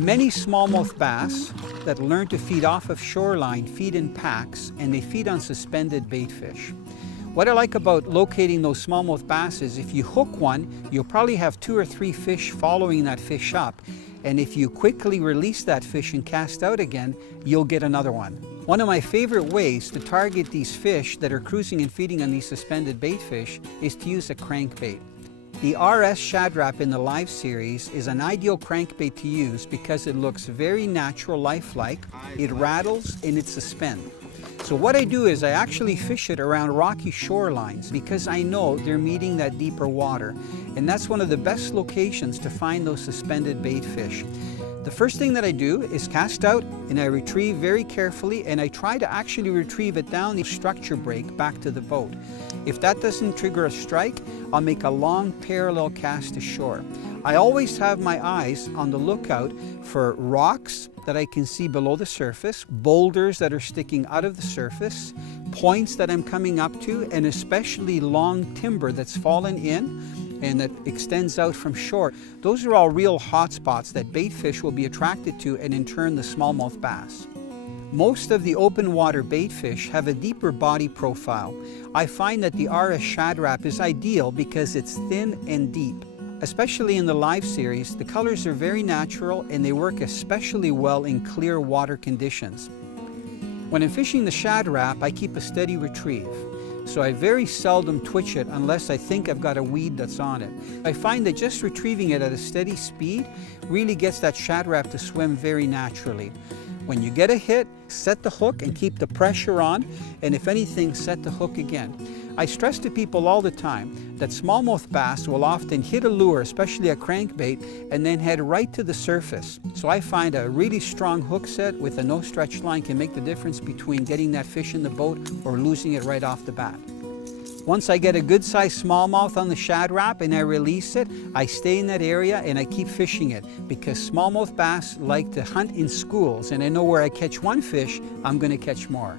Many smallmouth bass that learn to feed off of shoreline feed in packs, and they feed on suspended bait fish. What I like about locating those smallmouth bass is if you hook one, you'll probably have 2 or 3 fish following that fish up. And if you quickly release that fish and cast out again, you'll get another one. One of my favorite ways to target these fish that are cruising and feeding on these suspended bait fish is to use a crankbait. The RS Shad Rap in the Live series is an ideal crankbait to use because it looks very natural, lifelike, it rattles and it suspends. So what I do is I actually fish it around rocky shorelines because I know they're meeting that deeper water. And that's one of the best locations to find those suspended bait fish. The first thing that I do is cast out and I retrieve very carefully, and I try to actually retrieve it down the structure break back to the boat. If that doesn't trigger a strike, I'll make a long parallel cast to shore. I always have my eyes on the lookout for rocks that I can see below the surface, boulders that are sticking out of the surface, points that I'm coming up to, and especially long timber that's fallen in and that extends out from shore. Those are all real hot spots that bait fish will be attracted to, and in turn the smallmouth bass. Most of the open water bait fish have a deeper body profile. I find that the RS Shad Rap is ideal because it's thin and deep. Especially in the Live series, the colors are very natural and they work especially well in clear water conditions. When I'm fishing the Shad Rap, I keep a steady retrieve. So I very seldom twitch it unless I think I've got a weed that's on it. I find that just retrieving it at a steady speed really gets that Shad Rap to swim very naturally. When you get a hit, set the hook and keep the pressure on, and if anything, set the hook again. I stress to people all the time that smallmouth bass will often hit a lure, especially a crankbait, and then head right to the surface. So I find a really strong hook set with a no stretch line can make the difference between getting that fish in the boat or losing it right off the bat. Once I get a good sized smallmouth on the Shad Rap and I release it, I stay in that area and I keep fishing it because smallmouth bass like to hunt in schools, and I know where I catch one fish, I'm going to catch more.